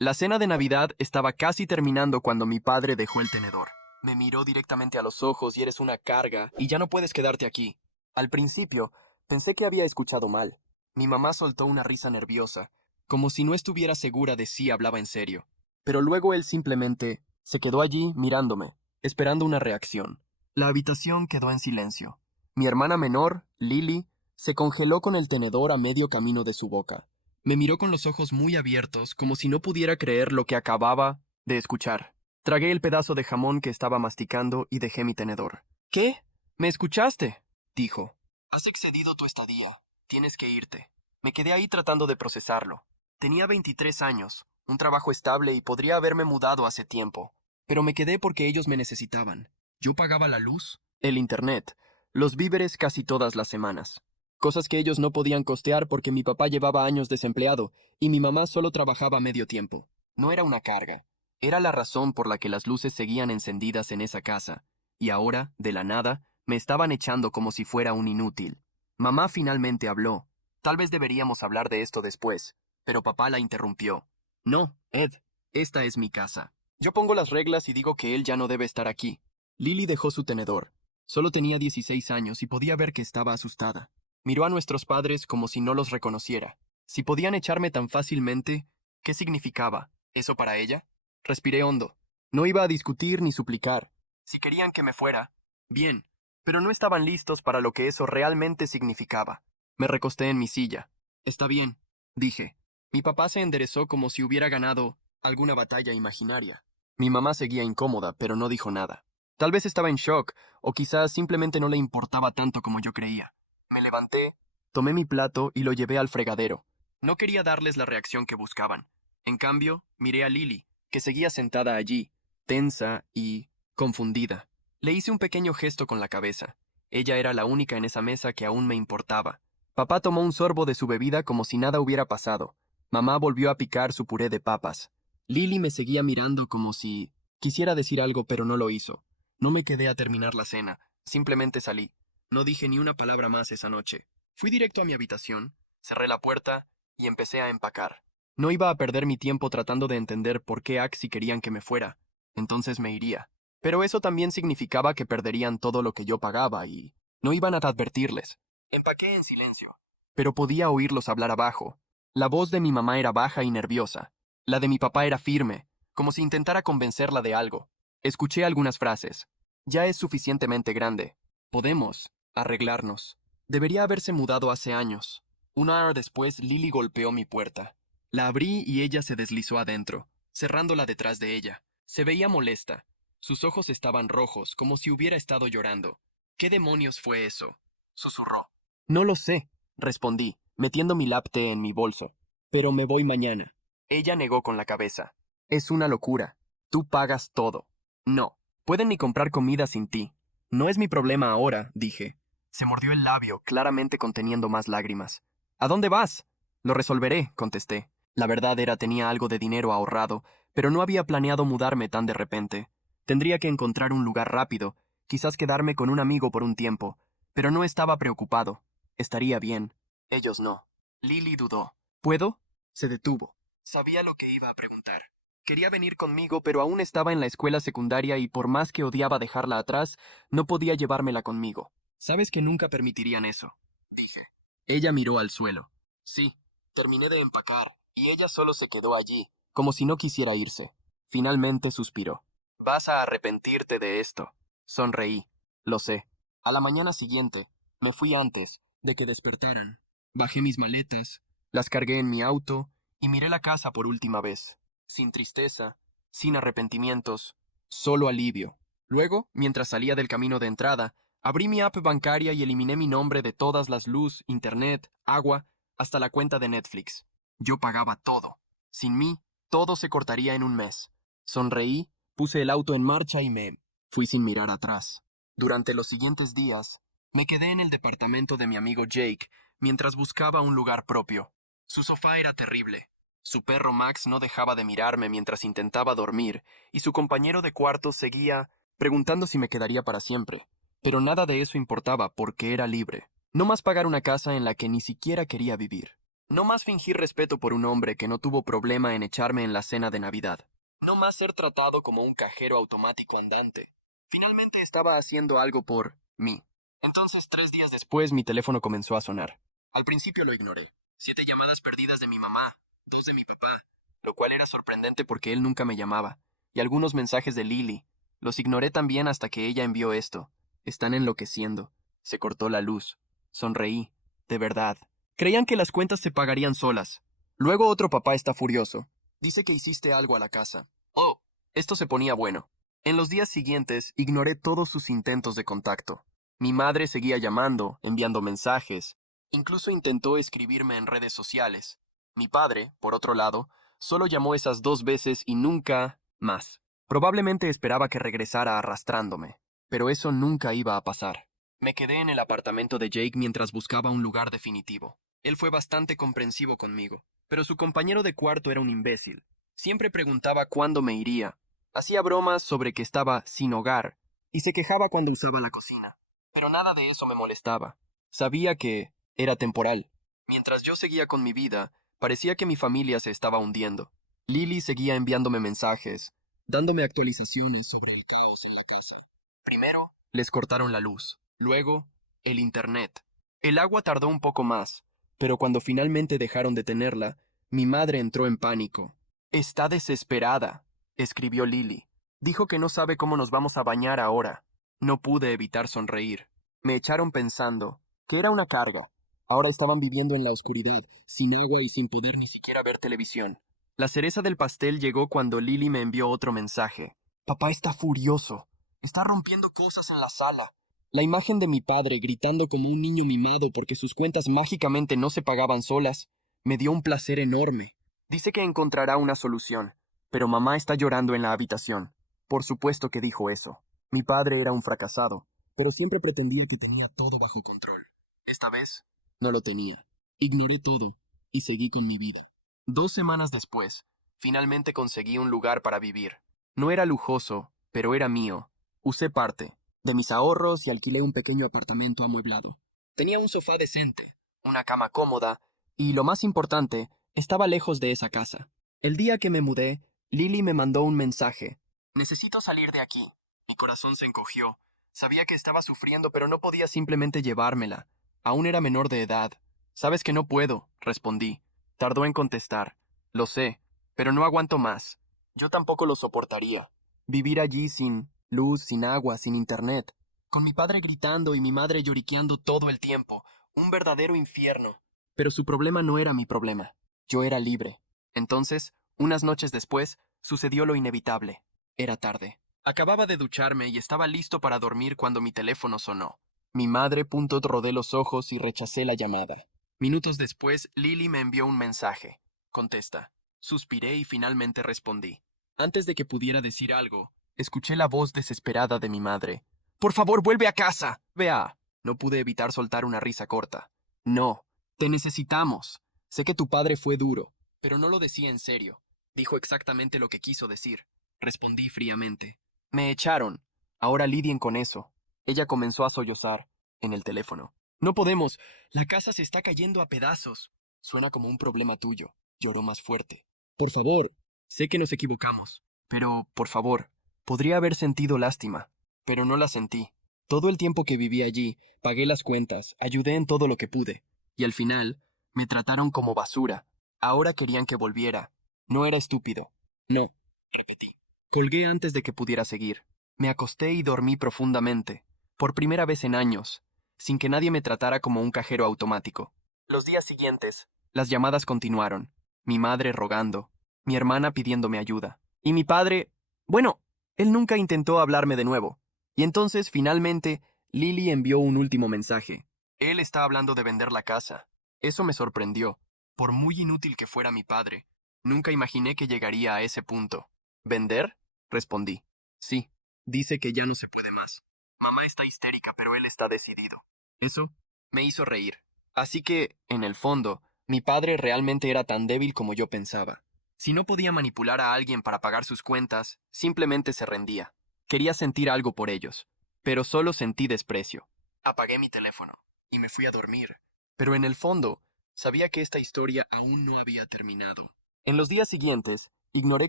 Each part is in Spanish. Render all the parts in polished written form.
La cena de Navidad estaba casi terminando cuando mi padre dejó el tenedor. Me miró directamente a los ojos y eres una carga y ya no puedes quedarte aquí. Al principio, pensé que había escuchado mal. Mi mamá soltó una risa nerviosa, como si no estuviera segura de si hablaba en serio. Pero luego él simplemente se quedó allí mirándome, esperando una reacción. La habitación quedó en silencio. Mi hermana menor, Lily, se congeló con el tenedor a medio camino de su boca. Me miró con los ojos muy abiertos, como si no pudiera creer lo que acababa de escuchar. Tragué el pedazo de jamón que estaba masticando y dejé mi tenedor. ¿Qué? ¿Me escuchaste? Dijo. Has excedido tu estadía. Tienes que irte. Me quedé ahí tratando de procesarlo. Tenía 23 años, un trabajo estable y podría haberme mudado hace tiempo. Pero me quedé porque ellos me necesitaban. Yo pagaba la luz, el internet, los víveres casi todas las semanas. Cosas que ellos no podían costear porque mi papá llevaba años desempleado y mi mamá solo trabajaba medio tiempo. No era una carga. Era la razón por la que las luces seguían encendidas en esa casa. Y ahora, de la nada, me estaban echando como si fuera un inútil. Mamá finalmente habló. Tal vez deberíamos hablar de esto después, pero papá la interrumpió. No, Ed, esta es mi casa. Yo pongo las reglas y digo que él ya no debe estar aquí. Lily dejó su tenedor. Solo tenía 16 años y podía ver que estaba asustada. Miró a nuestros padres como si no los reconociera. Si podían echarme tan fácilmente, ¿qué significaba? ¿Eso para ella? Respiré hondo. No iba a discutir ni suplicar. Si querían que me fuera, bien, pero no estaban listos para lo que eso realmente significaba. Me recosté en mi silla. Está bien, dije. Mi papá se enderezó como si hubiera ganado alguna batalla imaginaria. Mi mamá seguía incómoda, pero no dijo nada. Tal vez estaba en shock, o quizás simplemente no le importaba tanto como yo creía. Me levanté, tomé mi plato y lo llevé al fregadero. No quería darles la reacción que buscaban. En cambio, miré a Lily, que seguía sentada allí, tensa y confundida. Le hice un pequeño gesto con la cabeza. Ella era la única en esa mesa que aún me importaba. Papá tomó un sorbo de su bebida como si nada hubiera pasado. Mamá volvió a picar su puré de papas. Lily me seguía mirando como si quisiera decir algo, pero no lo hizo. No me quedé a terminar la cena, simplemente salí. No dije ni una palabra más esa noche. Fui directo a mi habitación, cerré la puerta y empecé a empacar. No iba a perder mi tiempo tratando de entender por qué Axie querían que me fuera. Entonces me iría. Pero eso también significaba que perderían todo lo que yo pagaba y no iban a advertirles. Empaqué en silencio. Pero podía oírlos hablar abajo. La voz de mi mamá era baja y nerviosa. La de mi papá era firme, como si intentara convencerla de algo. Escuché algunas frases. Ya es suficientemente grande. Podemos arreglarnos. Debería haberse mudado hace años. Una hora después, Lily golpeó mi puerta. La abrí y ella se deslizó adentro, cerrándola detrás de ella. Se veía molesta. Sus ojos estaban rojos, como si hubiera estado llorando. ¿Qué demonios fue eso? Susurró. No lo sé, respondí, metiendo mi lapte en mi bolso. Pero me voy mañana. Ella negó con la cabeza. Es una locura. Tú pagas todo. No, pueden ni comprar comida sin ti. No es mi problema ahora, dije. Se mordió el labio, claramente conteniendo más lágrimas. ¿A dónde vas? Lo resolveré, contesté. La verdad era tenía algo de dinero ahorrado, pero no había planeado mudarme tan de repente. Tendría que encontrar un lugar rápido, quizás quedarme con un amigo por un tiempo, pero no estaba preocupado. Estaría bien. Ellos no. Lily dudó. ¿Puedo? Se detuvo. Sabía lo que iba a preguntar. Quería venir conmigo, pero aún estaba en la escuela secundaria y por más que odiaba dejarla atrás, no podía llevármela conmigo. Sabes que nunca permitirían eso, dije. Ella miró al suelo. Sí, terminé de empacar, y ella solo se quedó allí, como si no quisiera irse. Finalmente suspiró. Vas a arrepentirte de esto. Sonreí. Lo sé. A la mañana siguiente, me fui antes de que despertaran. Bajé mis maletas, las cargué en mi auto y miré la casa por última vez. Sin tristeza, sin arrepentimientos, solo alivio. Luego, mientras salía del camino de entrada, abrí mi app bancaria y eliminé mi nombre de todas las luz, internet, agua, hasta la cuenta de Netflix. Yo pagaba todo. Sin mí, todo se cortaría en un mes. Sonreí, puse el auto en marcha y me fui sin mirar atrás. Durante los siguientes días, me quedé en el departamento de mi amigo Jake mientras buscaba un lugar propio. Su sofá era terrible. Su perro Max no dejaba de mirarme mientras intentaba dormir, y su compañero de cuarto seguía preguntando si me quedaría para siempre. Pero nada de eso importaba porque era libre. No más pagar una casa en la que ni siquiera quería vivir. No más fingir respeto por un hombre que no tuvo problema en echarme en la cena de Navidad. No más ser tratado como un cajero automático andante. Finalmente estaba haciendo algo por mí. Entonces, 3 días después, mi teléfono comenzó a sonar. Al principio lo ignoré. 7 llamadas perdidas de mi mamá, 2 de mi papá, lo cual era sorprendente porque él nunca me llamaba, y algunos mensajes de Lily. Los ignoré también hasta que ella envió esto. Están enloqueciendo. Se cortó la luz. Sonreí. De verdad. Creían que las cuentas se pagarían solas. Luego otro papá está furioso. Dice que hiciste algo a la casa. Oh, esto se ponía bueno. En los días siguientes, ignoré todos sus intentos de contacto. Mi madre seguía llamando, enviando mensajes. Incluso intentó escribirme en redes sociales. Mi padre, por otro lado, solo llamó esas 2 veces y nunca más. Probablemente esperaba que regresara arrastrándome, pero eso nunca iba a pasar. Me quedé en el apartamento de Jake mientras buscaba un lugar definitivo. Él fue bastante comprensivo conmigo, pero su compañero de cuarto era un imbécil. Siempre preguntaba cuándo me iría. Hacía bromas sobre que estaba sin hogar y se quejaba cuando usaba la cocina. Pero nada de eso me molestaba. Sabía que era temporal. Mientras yo seguía con mi vida, parecía que mi familia se estaba hundiendo. Lily seguía enviándome mensajes, dándome actualizaciones sobre el caos en la casa. Primero, les cortaron la luz. Luego, el internet. El agua tardó un poco más, pero cuando finalmente dejaron de tenerla, mi madre entró en pánico. Está desesperada, escribió Lily. Dijo que no sabe cómo nos vamos a bañar ahora. No pude evitar sonreír. Me echaron pensando que era una carga. Ahora estaban viviendo en la oscuridad, sin agua y sin poder ni siquiera ver televisión. La cereza del pastel llegó cuando Lily me envió otro mensaje. Papá está furioso. Está rompiendo cosas en la sala. La imagen de mi padre gritando como un niño mimado porque sus cuentas mágicamente no se pagaban solas me dio un placer enorme. Dice que encontrará una solución, pero mamá está llorando en la habitación. Por supuesto que dijo eso. Mi padre era un fracasado, pero siempre pretendía que tenía todo bajo control. Esta vez, no lo tenía. Ignoré todo y seguí con mi vida. 2 semanas después, finalmente conseguí un lugar para vivir. No era lujoso, pero era mío. Usé parte de mis ahorros y alquilé un pequeño apartamento amueblado. Tenía un sofá decente, una cama cómoda y, lo más importante, estaba lejos de esa casa. El día que me mudé, Lily me mandó un mensaje. Necesito salir de aquí. Mi corazón se encogió. Sabía que estaba sufriendo, pero no podía simplemente llevármela. Aún era menor de edad. Sabes que no puedo, respondí. Tardó en contestar. Lo sé, pero no aguanto más. Yo tampoco lo soportaría. Vivir allí sin luz, sin agua, sin internet. Con mi padre gritando y mi madre lloriqueando todo el tiempo. Un verdadero infierno. Pero su problema no era mi problema. Yo era libre. Entonces, unas noches después, sucedió lo inevitable. Era tarde. Acababa de ducharme y estaba listo para dormir cuando mi teléfono sonó. Mi madre rodé los ojos y rechacé la llamada. Minutos después, Lily me envió un mensaje. Contesta. Suspiré y finalmente respondí. Antes de que pudiera decir algo, escuché la voz desesperada de mi madre. Por favor, vuelve a casa. Vea. No pude evitar soltar una risa corta. No. Te necesitamos. Sé que tu padre fue duro, pero no lo decía en serio. Dijo exactamente lo que quiso decir. Respondí fríamente. Me echaron. Ahora lidien con eso. Ella comenzó a sollozar en el teléfono. No podemos. La casa se está cayendo a pedazos. Suena como un problema tuyo. Lloró más fuerte. Por favor. Sé que nos equivocamos. Pero, por favor, podría haber sentido lástima. Pero no la sentí. Todo el tiempo que viví allí, pagué las cuentas, ayudé en todo lo que pude. Y al final, me trataron como basura. Ahora querían que volviera. No era estúpido. No, repetí. Colgué antes de que pudiera seguir. Me acosté y dormí profundamente, por primera vez en años, sin que nadie me tratara como un cajero automático. Los días siguientes, las llamadas continuaron. Mi madre rogando, mi hermana pidiéndome ayuda. Y mi padre, bueno, él nunca intentó hablarme de nuevo. Y entonces, finalmente, Lily envió un último mensaje. Él está hablando de vender la casa. Eso me sorprendió. Por muy inútil que fuera mi padre, nunca imaginé que llegaría a ese punto. ¿Vender? Respondí. Sí, dice que ya no se puede más. Mamá está histérica, pero él está decidido. Eso me hizo reír. Así que, en el fondo, mi padre realmente era tan débil como yo pensaba. Si no podía manipular a alguien para pagar sus cuentas, simplemente se rendía. Quería sentir algo por ellos, pero solo sentí desprecio. Apagué mi teléfono y me fui a dormir. Pero en el fondo, Sabía que esta historia aún no había terminado. En los días siguientes, ignoré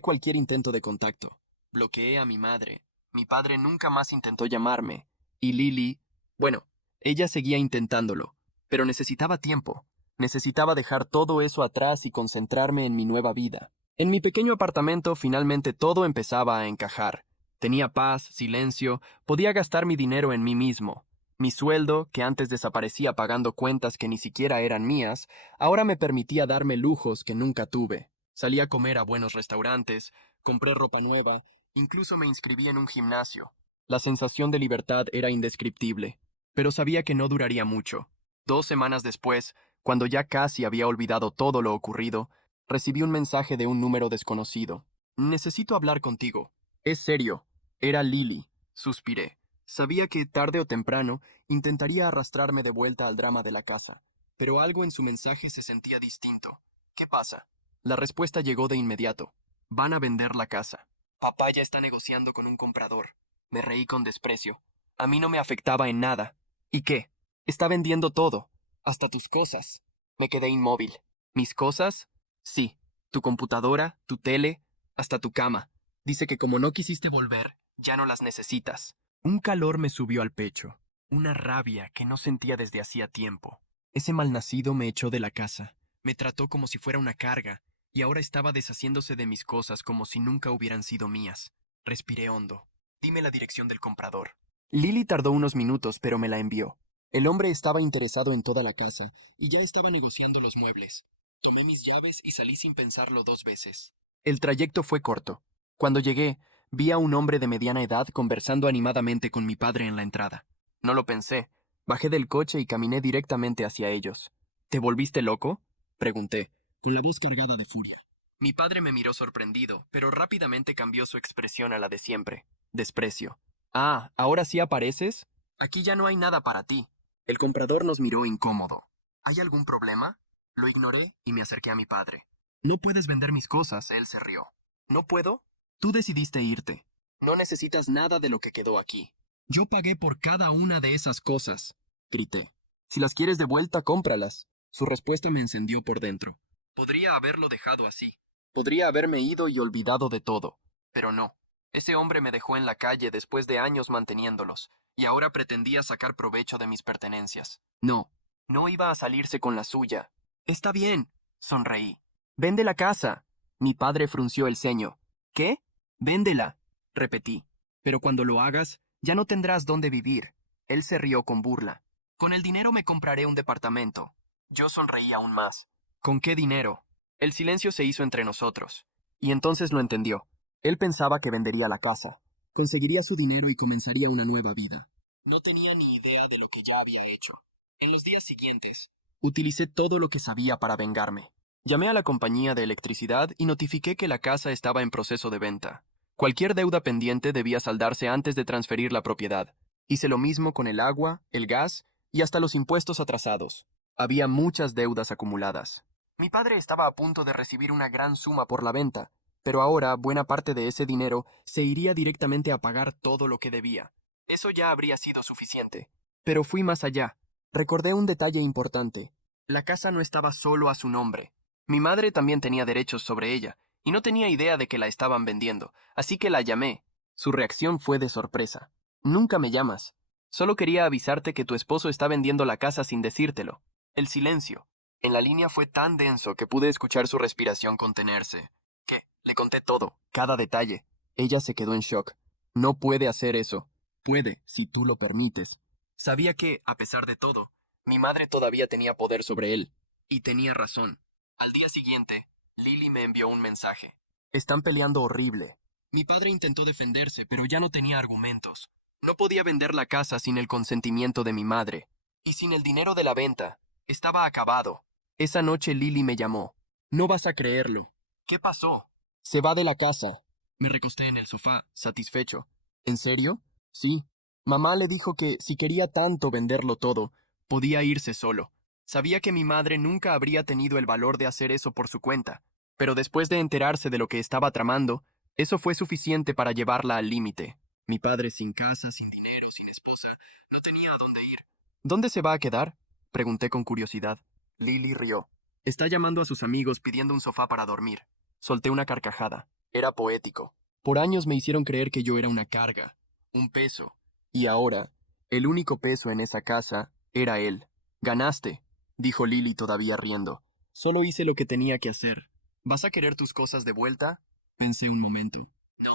cualquier intento de contacto. Bloqueé a mi madre. Mi padre nunca más intentó llamarme. Y Lily, bueno, ella seguía intentándolo, pero necesitaba tiempo. Necesitaba dejar todo eso atrás y concentrarme en mi nueva vida. En mi pequeño apartamento finalmente todo empezaba a encajar. Tenía paz, silencio, podía gastar mi dinero en mí mismo. Mi sueldo, que antes desaparecía pagando cuentas que ni siquiera eran mías, ahora me permitía darme lujos que nunca tuve. Salí a comer a buenos restaurantes, compré ropa nueva, incluso me inscribí en un gimnasio. La sensación de libertad era indescriptible, pero sabía que no duraría mucho. 2 semanas después, cuando ya casi había olvidado todo lo ocurrido, recibí un mensaje de un número desconocido. Necesito hablar contigo. Es serio. Era Lily. Suspiré. Sabía que tarde o temprano intentaría arrastrarme de vuelta al drama de la casa, pero algo en su mensaje se sentía distinto. ¿Qué pasa? La respuesta llegó de inmediato. Van a vender la casa. Papá ya está negociando con un comprador. Me reí con desprecio. A mí no me afectaba en nada. ¿Y qué? Está vendiendo todo, hasta tus cosas. Me quedé inmóvil. ¿Mis cosas? Sí. Tu computadora, tu tele, hasta tu cama. Dice que como no quisiste volver, ya no las necesitas. Un calor me subió al pecho, una rabia que no sentía desde hacía tiempo. Ese malnacido me echó de la casa, me trató como si fuera una carga, y ahora estaba deshaciéndose de mis cosas como si nunca hubieran sido mías. Respiré hondo. Dime la dirección del comprador. Lily tardó unos minutos, pero me la envió. El hombre estaba interesado en toda la casa, y ya estaba negociando los muebles. Tomé mis llaves y salí sin pensarlo 2 veces. El trayecto fue corto. Cuando llegué, vi a un hombre de mediana edad conversando animadamente con mi padre en la entrada. No lo pensé. Bajé del coche y caminé directamente hacia ellos. ¿Te volviste loco? Pregunté, con la voz cargada de furia. Mi padre me miró sorprendido, pero rápidamente cambió su expresión a la de siempre. Desprecio. Ah, ¿ahora sí apareces? Aquí ya no hay nada para ti. El comprador nos miró incómodo. ¿Hay algún problema? Lo ignoré y me acerqué a mi padre. No puedes vender mis cosas, él se rió. ¿No puedo? Tú decidiste irte. No necesitas nada de lo que quedó aquí. Yo pagué por cada una de esas cosas, grité. Si las quieres de vuelta, cómpralas. Su respuesta me encendió por dentro. Podría haberlo dejado así. Podría haberme ido y olvidado de todo. Pero no. Ese hombre me dejó en la calle después de años manteniéndolos, y ahora pretendía sacar provecho de mis pertenencias. No. No iba a salirse con la suya. Está bien, sonreí. Vende la casa. Mi padre frunció el ceño. ¿Qué? Véndela, repetí. Pero cuando lo hagas, ya no tendrás dónde vivir. Él se rió con burla. Con el dinero me compraré un departamento. Yo sonreí aún más. ¿Con qué dinero? El silencio se hizo entre nosotros. Y entonces lo entendió. Él pensaba que vendería la casa. Conseguiría su dinero y comenzaría una nueva vida. No tenía ni idea de lo que ya había hecho. En los días siguientes, utilicé todo lo que sabía para vengarme. Llamé a la compañía de electricidad y notifiqué que la casa estaba en proceso de venta. Cualquier deuda pendiente debía saldarse antes de transferir la propiedad. Hice lo mismo con el agua, el gas y hasta los impuestos atrasados. Había muchas deudas acumuladas. Mi padre estaba a punto de recibir una gran suma por la venta, pero ahora buena parte de ese dinero se iría directamente a pagar todo lo que debía. Eso ya habría sido suficiente. Pero fui más allá. Recordé un detalle importante. La casa no estaba solo a su nombre. Mi madre también tenía derechos sobre ella, y no tenía idea de que la estaban vendiendo, así que la llamé. Su reacción fue de sorpresa. Nunca me llamas. Solo quería avisarte que tu esposo está vendiendo la casa sin decírtelo. El silencio en la línea fue tan denso que pude escuchar su respiración contenerse. ¿Qué? Le conté todo, cada detalle. Ella se quedó en shock. No puede hacer eso. Puede, si tú lo permites. Sabía que, a pesar de todo, mi madre todavía tenía poder sobre él. Y tenía razón. Al día siguiente, Lily me envió un mensaje. Están peleando horrible. Mi padre intentó defenderse, pero ya no tenía argumentos. No podía vender la casa sin el consentimiento de mi madre. Y sin el dinero de la venta. Estaba acabado. Esa noche Lily me llamó. No vas a creerlo. ¿Qué pasó? Se va de la casa. Me recosté en el sofá, satisfecho. ¿En serio? Sí. Mamá le dijo que, si quería tanto venderlo todo, podía irse solo. Sabía que mi madre nunca habría tenido el valor de hacer eso por su cuenta, pero después de enterarse de lo que estaba tramando, eso fue suficiente para llevarla al límite. Mi padre sin casa, sin dinero, sin esposa, no tenía a dónde ir. ¿Dónde se va a quedar? Pregunté con curiosidad. Lily rió. Está llamando a sus amigos pidiendo un sofá para dormir. Solté una carcajada. Era poético. Por años me hicieron creer que yo era una carga, un peso. Y ahora, el único peso en esa casa era él. Ganaste, dijo Lily todavía riendo. Solo hice lo que tenía que hacer. ¿Vas a querer tus cosas de vuelta? Pensé un momento. No,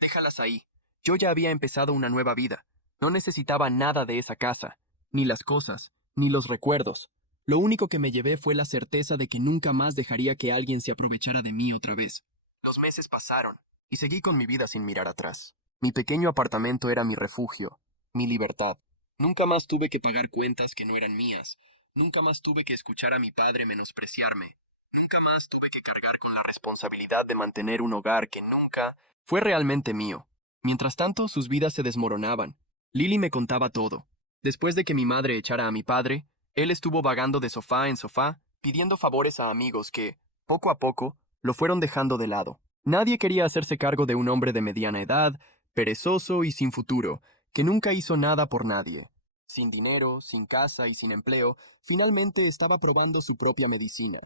déjalas ahí. Yo ya había empezado una nueva vida. No necesitaba nada de esa casa, ni las cosas, ni los recuerdos. Lo único que me llevé fue la certeza de que nunca más dejaría que alguien se aprovechara de mí otra vez. Los meses pasaron, y seguí con mi vida sin mirar atrás. Mi pequeño apartamento era mi refugio, mi libertad. Nunca más tuve que pagar cuentas que no eran mías. Nunca más tuve que escuchar a mi padre menospreciarme. Nunca más tuve que cargar con la responsabilidad de mantener un hogar que nunca fue realmente mío. Mientras tanto, sus vidas se desmoronaban. Lily me contaba todo. Después de que mi madre echara a mi padre, él estuvo vagando de sofá en sofá, pidiendo favores a amigos que, poco a poco, lo fueron dejando de lado. Nadie quería hacerse cargo de un hombre de mediana edad, perezoso y sin futuro, que nunca hizo nada por nadie. Sin dinero, sin casa y sin empleo, finalmente estaba probando su propia medicina.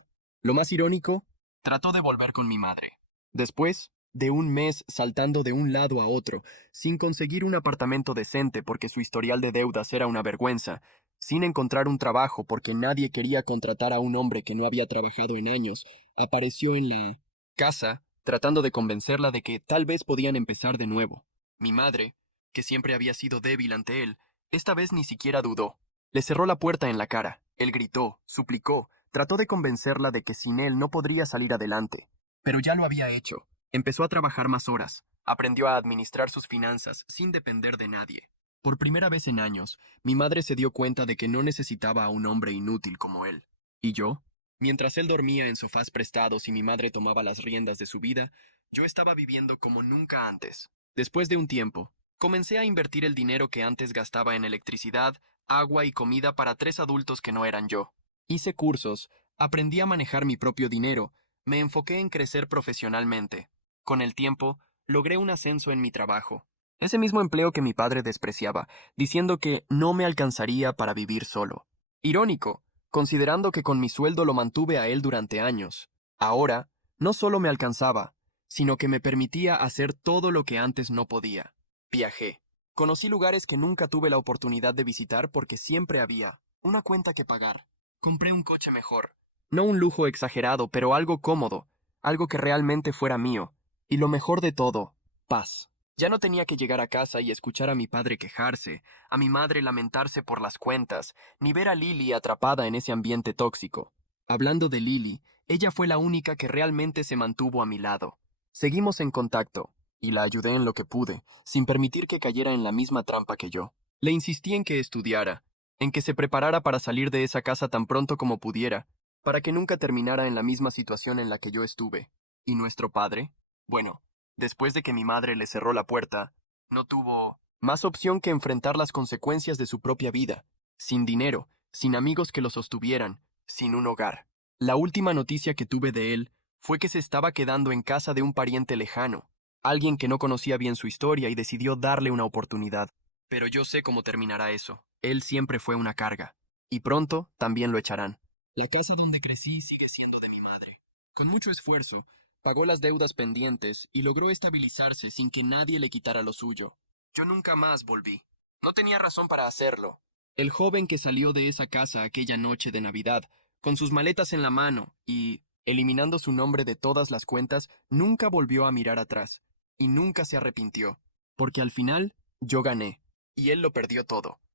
Lo más irónico, trató de volver con mi madre. Después, de un mes saltando de un lado a otro, sin conseguir un apartamento decente porque su historial de deudas era una vergüenza, sin encontrar un trabajo porque nadie quería contratar a un hombre que no había trabajado en años, apareció en la casa tratando de convencerla de que tal vez podían empezar de nuevo. Mi madre, que siempre había sido débil ante él, esta vez ni siquiera dudó. Le cerró la puerta en la cara. Él gritó, suplicó, trató de convencerla de que sin él no podría salir adelante. Pero ya lo había hecho. Empezó a trabajar más horas. Aprendió a administrar sus finanzas sin depender de nadie. Por primera vez en años, mi madre se dio cuenta de que no necesitaba a un hombre inútil como él. ¿Y yo? Mientras él dormía en sofás prestados y mi madre tomaba las riendas de su vida, yo estaba viviendo como nunca antes. Después de un tiempo, comencé a invertir el dinero que antes gastaba en electricidad, agua y comida para 3 adultos que no eran yo. Hice cursos, aprendí a manejar mi propio dinero, me enfoqué en crecer profesionalmente. Con el tiempo, logré un ascenso en mi trabajo. Ese mismo empleo que mi padre despreciaba, diciendo que no me alcanzaría para vivir solo. Irónico, considerando que con mi sueldo lo mantuve a él durante años. Ahora, no solo me alcanzaba, sino que me permitía hacer todo lo que antes no podía. Viajé. Conocí lugares que nunca tuve la oportunidad de visitar porque siempre había una cuenta que pagar. Compré un coche mejor. No un lujo exagerado, pero algo cómodo, algo que realmente fuera mío. Y lo mejor de todo, paz. Ya no tenía que llegar a casa y escuchar a mi padre quejarse, a mi madre lamentarse por las cuentas, ni ver a Lily atrapada en ese ambiente tóxico. Hablando de Lily, ella fue la única que realmente se mantuvo a mi lado. Seguimos en contacto, y la ayudé en lo que pude, sin permitir que cayera en la misma trampa que yo. Le insistí en que estudiara, en que se preparara para salir de esa casa tan pronto como pudiera, para que nunca terminara en la misma situación en la que yo estuve. ¿Y nuestro padre? Bueno, después de que mi madre le cerró la puerta, no tuvo más opción que enfrentar las consecuencias de su propia vida, sin dinero, sin amigos que lo sostuvieran, sin un hogar. La última noticia que tuve de él fue que se estaba quedando en casa de un pariente lejano, alguien que no conocía bien su historia y decidió darle una oportunidad. Pero yo sé cómo terminará eso. Él siempre fue una carga. Y pronto también lo echarán. La casa donde crecí sigue siendo de mi madre. Con mucho esfuerzo, pagó las deudas pendientes y logró estabilizarse sin que nadie le quitara lo suyo. Yo nunca más volví. No tenía razón para hacerlo. El joven que salió de esa casa aquella noche de Navidad, con sus maletas en la mano y, eliminando su nombre de todas las cuentas, nunca volvió a mirar atrás. Y nunca se arrepintió. Porque al final, yo gané. Y él lo perdió todo.